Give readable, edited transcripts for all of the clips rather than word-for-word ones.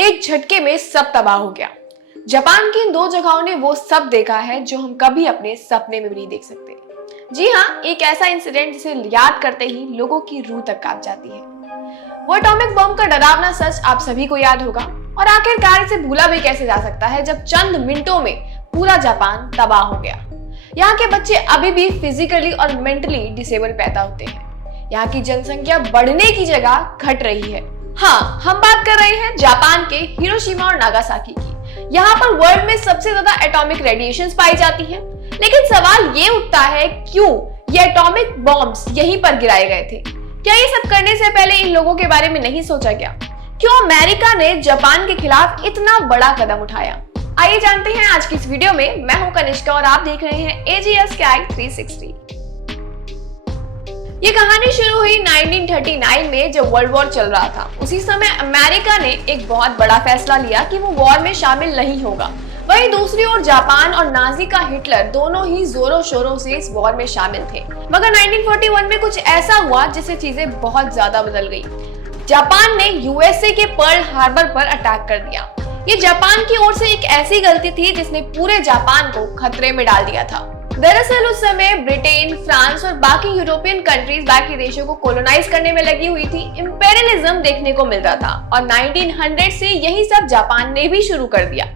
एक झटके में सब तबाह हो गया। जापान की इन दो जगहों ने वो सब देखा है जो हम कभी अपने सपने में भी नहीं देख सकते। जी हाँ, एक ऐसा इंसिडेंट जिसे याद करते ही लोगों की रूह तक कांप जाती है। वो एटॉमिक बम का डरावना सच आप सभी को याद होगा, और आखिरकार इसे भूला भी कैसे जा सकता है जब चंद मिनटों में पूरा जापान तबाह हो गया। यहाँ के बच्चे अभी भी फिजिकली और मेंटली डिसेबल पैदा होते हैं। यहाँ की जनसंख्या बढ़ने की जगह घट रही है। हाँ, हम बात कर रहे हैं जापान के हिरोशिमा और नागासाकी की। यहाँ पर वर्ल्ड में सबसे ज्यादा एटॉमिक रेडिएशंस पाई जाती हैं। लेकिन सवाल ये उठता है, क्यों ये एटॉमिक बॉम्ब्स यहीं पर गिराए गए थे? क्या ये सब करने से पहले इन लोगों के बारे में नहीं सोचा गया? क्यों अमेरिका ने जापान के खिलाफ इतना बड़ा कदम उठाया? आइए जानते हैं आज की इस वीडियो में। मैं हूं कनिष्का और आप देख रहे हैं AGS Skag 360। ये कहानी शुरू हुई 1939 में जब वर्ल्ड वॉर चल रहा था। उसी समय अमेरिका ने एक बहुत बड़ा फैसला लिया कि वो वॉर में शामिल नहीं होगा। वहीं दूसरी ओर जापान और नाजी का हिटलर दोनों ही जोरों शोरों से इस वॉर में शामिल थे। मगर 1941 में कुछ ऐसा हुआ जिससे चीजें बहुत ज्यादा बदल गई। जापान ने यूएसए के पर्ल हार्बर पर अटैक कर दिया। ये जापान की ओर से एक ऐसी गलती थी जिसने पूरे जापान को खतरे में डाल दिया था। दरअसल उस समय ब्रिटेन, फ्रांस और बाकी यूरोपियन कंट्रीज बाकी देशों को कॉलोनाइज करने में लगी हुई थी। इंपेरियलिज्म देखने को मिल रहा था और 1900 से यही सब जापान ने भी शुरू कर दिया।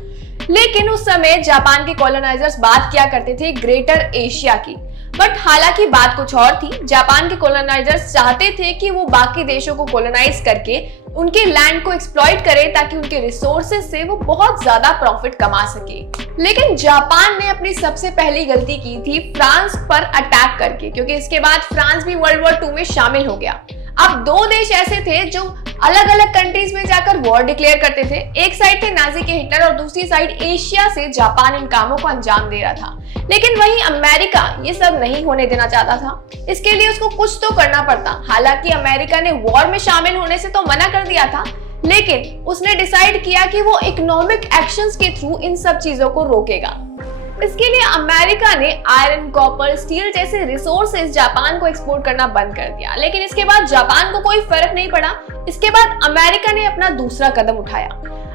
लेकिन उस समय जापान के कॉलोनाइजर्स बात किया करते थे ग्रेटर एशिया की। बट हालांकि बात कुछ और थी। जापान के कॉलोनाइजर्स चाहते थे कि वो बाकी देशों को कॉलोनाइज करके उनके लैंड को एक्सप्लॉइट करें ताकि उनके रिसोर्सेज से वो बहुत ज्यादा प्रॉफिट कमा सके। लेकिन जापान ने अपनी सबसे पहली गलती की थी फ्रांस पर अटैक करके, क्योंकि इसके बाद फ्रांस भी वर्ल्ड वॉर 2 में शामिल हो गया। अब दो देश ऐसे थे जो अलग अलग कंट्रीज में जाकर वॉर डिक्लेयर करते थे। एक साइड थे नाजी के हिटलर और दूसरी साइड एशिया से जापान इन कामों को अंजाम दे रहा था। लेकिन वहीं अमेरिका ये सब नहीं होने देना चाहता था। इसके लिए उसको कुछ तो करना पड़ता। हालांकि अमेरिका ने वॉर में शामिल होने से तो मना कर दिया था, लेकिन उसने डिसाइड किया कि वो इकोनॉमिक एक्शंस के थ्रू इन सब चीजों को रोकेगा। इसके लिए अमेरिका ने आयरन, कॉपर, स्टील जैसे रिसोर्सेज जापान को एक्सपोर्ट करना बंद कर दिया। लेकिन इसके बाद जापान को कोई फर्क नहीं पड़ा। इसके बाद अमेरिका ने अपना दूसरा कदम उठाया।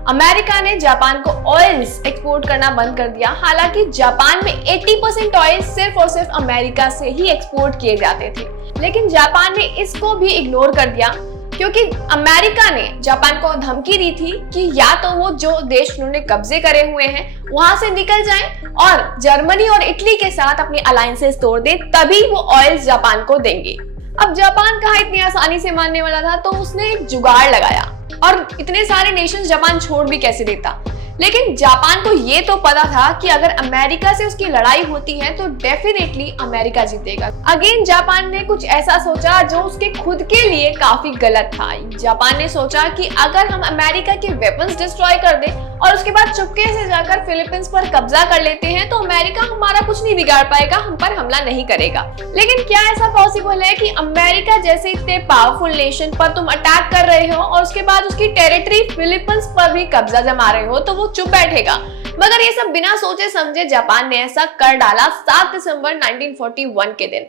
अमेरिका ने जापान को ऑयल्स एक्सपोर्ट करना बंद कर दिया। हालांकि जापान में 80% ऑयल सिर्फ और सिर्फ अमेरिका से ही एक्सपोर्ट किए जाते थे। लेकिन जापान ने इसको भी इग्नोर कर दिया, क्योंकि अमेरिका ने जापान को धमकी दी थी कि या तो वो जो देश उन्होंने कब्जे करे हुए हैं वहां से निकल जाएं और जर्मनी और इटली के साथ अपनी अलायंसेस तोड़ दे, तभी वो ऑयल जापान को देंगे। अब जापान कहाँ इतनी आसानी से मानने वाला था, तो उसने एक जुगाड़ लगाया और इतने सारे नेशंस जापान छोड़ भी कैसे देता। लेकिन जापान को ये तो पता था कि अगर अमेरिका से उसकी लड़ाई होती है तो डेफिनेटली अमेरिका जीतेगा। अगेन जापान ने कुछ ऐसा सोचा जो उसके खुद के लिए काफी गलत था। जापान ने सोचा कि अगर हम अमेरिका के वेपन्स डिस्ट्रॉय कर दें और उसके बाद चुपके से जाकर फिलीपींस पर कब्जा कर लेते हैं तो अमेरिका हमारा कुछ नहीं बिगाड़ पाएगा, हम पर हमला नहीं करेगा। लेकिन क्या ऐसा पॉसिबल है कि अमेरिका जैसे इतने पावरफुल नेशन पर तुम अटैक कर रहे हो और उसके बाद उसकी टेरिटरी फिलीपींस पर भी कब्जा जमा रहे हो तो वो चुप बैठेगा? मगर ये सब बिना सोचे समझे जापान ने ऐसा कर डाला। 7 दिसंबर 1941 के दिन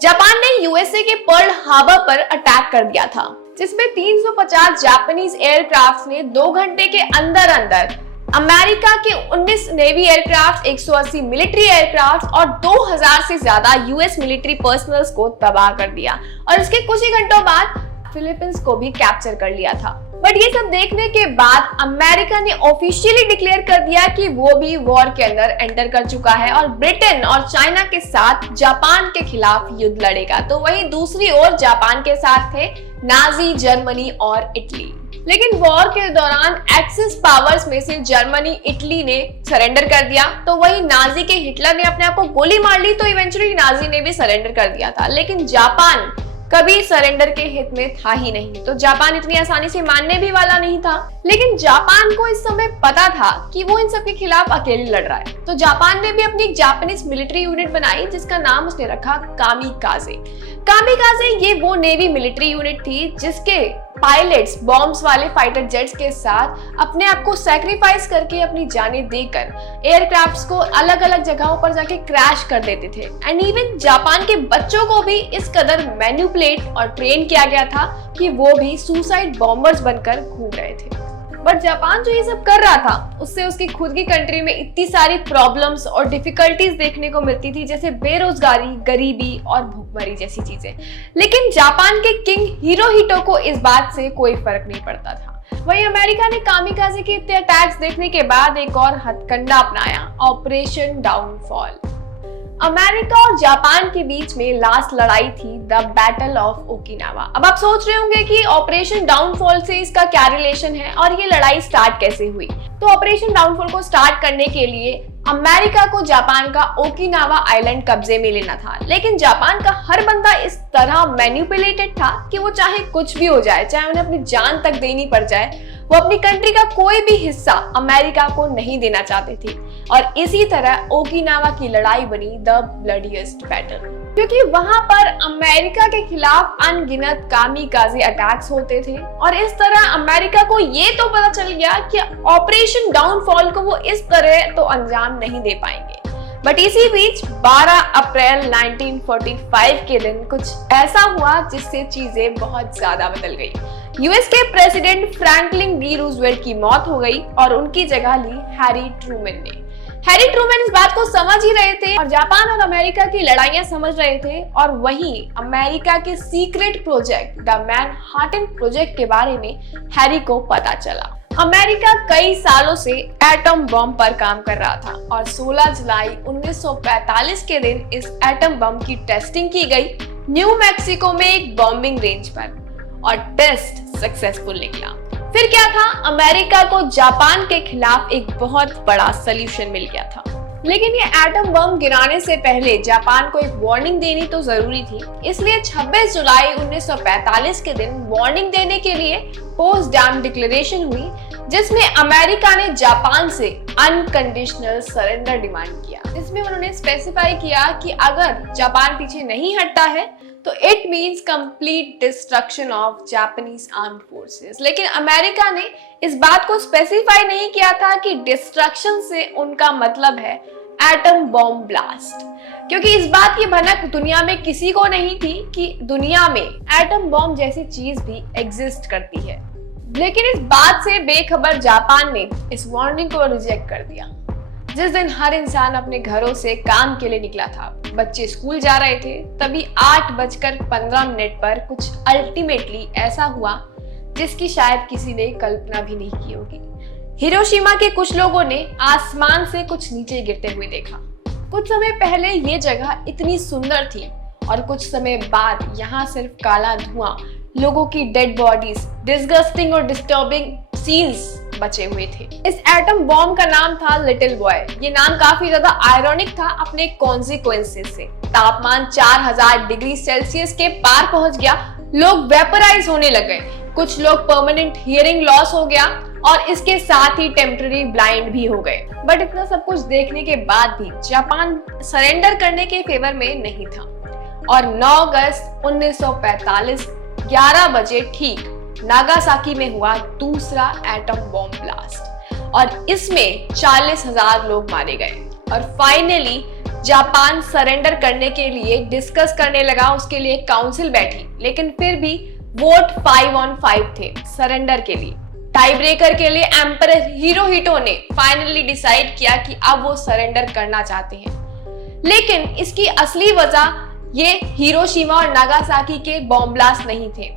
जापान ने यूएसए के पर्ल हार्बर पर अटैक कर दिया था, जिसमें 350 जापानीज एयरक्राफ्ट ने 2 घंटे के अंदर अंदर अमेरिका के 19 नेवी एयरक्राफ्ट, 180 मिलिट्री एयरक्राफ्ट और 2000 से ज्यादा यूएस मिलिट्री पर्सनल्स को तबाह कर दिया। और इसके कुछ ही घंटों बाद फिलीपींस को भी कैप्चर कर लिया था। बट ये सब देखने के बाद अमेरिका ने ऑफिशियली डिक्लेयर कर दिया कि वो भी वॉर के अंदर एंटर कर चुका है और ब्रिटेन और चाइना के साथ जापान के खिलाफ युद्ध लड़ेगा। तो वहीं दूसरी ओर जापान के साथ थे नाजी, जर्मनी और इटली। लेकिन वॉर के दौरान एक्सिस पावर्स में से जर्मनी, इटली ने सरेंडर कर दिया, तो वहीं नाजी के हिटलर ने अपने आप को गोली मार ली, तो इवेंचुअली नाजी ने भी सरेंडर कर दिया था। लेकिन जापान कभी सरेंडर के हित में था ही नहीं, तो जापान इतनी आसानी से मानने भी वाला नहीं था। लेकिन जापान को इस समय पता था कि वो इन सब के खिलाफ अकेले लड़ रहा है, तो जापान ने भी अपनी एक जापानीज मिलिट्री यूनिट बनाई जिसका नाम उसने रखा कामिकाजे। कामिकाजे ये वो नेवी मिलिट्री यूनिट थी जिसके पायलट्स बॉम्ब्स वाले फाइटर जेट्स के साथ अपने आप को सैक्रिफाइस करके अपनी जानें देकर एयरक्राफ्ट्स को अलग अलग जगहों पर जाके क्रैश कर देते थे। एंड इवन जापान के बच्चों को भी इस कदर मैन्युपुलेट और ट्रेन किया गया था कि वो भी सुसाइड बॉम्बर्स बनकर घूम रहे थे। बट जापान जो ये सब कर रहा था उससे उसकी खुद की कंट्री में इतनी सारी प्रॉब्लम्स और डिफिकल्टीज देखने को मिलती थी, जैसे बेरोजगारी, गरीबी और भूखमरी जैसी चीजें। लेकिन जापान के किंग हिरोहितो को इस बात से कोई फर्क नहीं पड़ता था। वहीं अमेरिका ने कामिकाजे के इतने अटैक्स देखने के बाद एक और हथकंडा अपनाया, ऑपरेशन डाउनफॉल। अमेरिका और जापान के बीच में लास्ट लड़ाई थी द बैटल ऑफ ओकिनावा। अब आप सोच रहे होंगे कि ऑपरेशन डाउनफॉल से इसका क्या रिलेशन है और ये लड़ाई स्टार्ट कैसे हुई। तो ऑपरेशन डाउनफॉल को स्टार्ट करने के लिए अमेरिका को जापान का ओकिनावा आइलैंड कब्जे में लेना था, लेकिन जापान का हर बंदा इस तरह मैनिपुलेटेड था कि वो चाहे कुछ भी हो जाए, चाहे उन्हें अपनी जान तक देनी पड़ जाए, वो अपनी कंट्री का कोई भी हिस्सा अमेरिका को नहीं देना चाहते थे। और इसी तरह ओकिनावा की लड़ाई बनी द ब्लडीएस्ट बैटल, क्योंकि वहां पर अमेरिका के खिलाफ अनगिनत कामिकाजे अटैक्स होते थे। और इस तरह अमेरिका को ये तो पता चल गया कि ऑपरेशन डाउनफॉल को वो इस तरह तो अंजाम नहीं दे पाएंगे। बट इसी बीच 12 अप्रैल 1945 के दिन कुछ ऐसा हुआ जिससे चीजें बहुत ज्यादा बदल गई। यूएस के प्रेसिडेंट फ्रैंकलिन डी रूजवेल्ट की मौत हो गई और उनकी जगह ली हैरी ट्रूमैन ने। हैरी ट्रूमैन इस बात को समझ ही रहे थे और जापान और अमेरिका की लड़ाइयां समझ रहे थे। और वहीं अमेरिका के secret project the Manhattan project के बारे में हैरी को पता चला। अमेरिका कई सालों से एटम बम पर काम कर रहा था और 16 जुलाई 1945 के दिन इस एटम बम की टेस्टिंग की गई न्यू मैक्सिको में एक बॉम्बिंग रेंज पर, और टेस्ट सक्सेसफुल निकला। फिर क्या था, अमेरिका को जापान के खिलाफ एक बहुत बड़ा सॉल्यूशन मिल गया था। लेकिन ये एटम बम गिराने से पहले जापान को एक वार्निंग देनी तो जरूरी थी, इसलिए 26 जुलाई 1945 के दिन वार्निंग देने के लिए पोट्सडाम डिक्लेरेशन हुई, जिसमें अमेरिका ने जापान से अनकंडीशनल सरेंडर डिमांड किया। इसमें उन्होंने स्पेसिफाई किया कि अगर जापान पीछे नहीं हटता है तो it means complete destruction of Japanese armed forces. लेकिन अमेरिका ने इस बात को स्पेसिफाई नहीं किया था कि डिस्ट्रक्शन से उनका मतलब है एटम बॉम्ब ब्लास्ट, क्योंकि इस बात की भनक दुनिया में किसी को नहीं थी कि दुनिया में एटम बॉम्ब जैसी चीज भी एग्जिस्ट करती है। लेकिन इस बात से बेखबर जापान ने इस वार्निंग को रिजेक्ट कर दिया। जिस दिन हर इंसान अपने घरों से काम के लिए निकला था, बच्चे स्कूल जा रहे थे, तभी 8:15 पर कुछ अल्टीमेटली ऐसा हुआ जिसकी शायद किसी ने कल्पना भी नहीं की होगी। हिरोशिमा के कुछ लोगों ने आसमान से कुछ नीचे गिरते हुए देखा। कुछ समय पहले ये जगह इतनी सुंदर थी और कुछ समय बाद यहाँ सिर्फ काला धुआं, लोगों की डेड बॉडीज, डिस्गस्टिंग और डिस्टर्बिंग सीन्स बचे हुए थे। इस एटम बॉम्ब का नाम था लिटिल बॉय। ये नाम काफी ज्यादा आयरॉनिक था अपने कॉन्सिक्वेंसेस से। तापमान 4000 डिग्री सेल्सियस के पार पहुंच गया, लोग वेपराइज होने लगे, कुछ लोग परमानेंट हियरिंग लॉस हो गया और इसके साथ ही टेम्पररी ब्लाइंड भी हो गए। बट इतना सब कुछ देखने के बाद भी जापान सरेंडर करने के फेवर में नहीं था और 9 अगस्त 1945 11 बजे ठीक नागासाकी में हुआ दूसरा एटम बॉम्ब ब्लास्ट और इसमें 40,000 लोग मारे गए। और फाइनली जापान सरेंडर करने के लिए डिस्कस करने लगा, उसके लिए काउंसिल बैठी, लेकिन फिर भी वोट 5-on-5 थे सरेंडर के लिए। टाई ब्रेकर के लिए एम्परर हिरोहितो ने फाइनली डिसाइड किया कि अब वो सरेंडर करना चाहते हैं। लेकिन इसकी असली वजह ये हिरोशिमा और नागासाकी के बॉम्ब ब्लास्ट नहीं थे,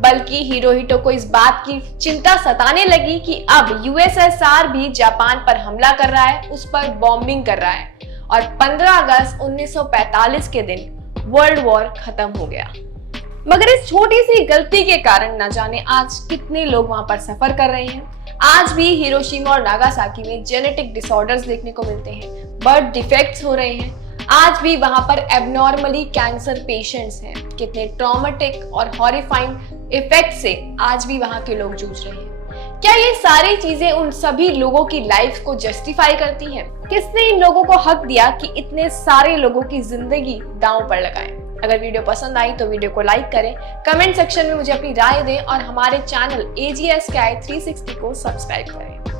बल्कि हिरोहितो को इस बात की चिंता सताने लगी कि अब यूएसएसआर भी जापान पर हमला कर रहा है, उस पर बॉम्बिंग कर रहा है। और 15 अगस्त 1945 के दिन वर्ल्ड वॉर खत्म हो गया। मगर इस छोटी सी गलती के कारण न जाने आज कितने लोग वहां पर सफर कर रहे हैं। आज भी हिरोशिमा और नागासाकी में जेनेटिक डिसऑर्डर्स देखने को मिलते हैं, बर्थ डिफेक्ट्स हो रहे हैं, आज भी वहां पर एबनॉर्मली कैंसर पेशेंट्स हैं। कितने ट्रॉमेटिक और हॉरिफाइंग इफेक्ट से आज भी वहां के लोग जूझ रहे हैं। क्या ये सारी चीजें उन सभी लोगों की लाइफ को जस्टिफाई करती हैं? किसने इन लोगों को हक दिया कि इतने सारे लोगों की जिंदगी दांव पर लगाएं? अगर वीडियो पसंद आई तो वीडियो को लाइक करें, कमेंट सेक्शन में मुझे अपनी राय दें और हमारे चैनल AGSKI 360 को सब्सक्राइब करें।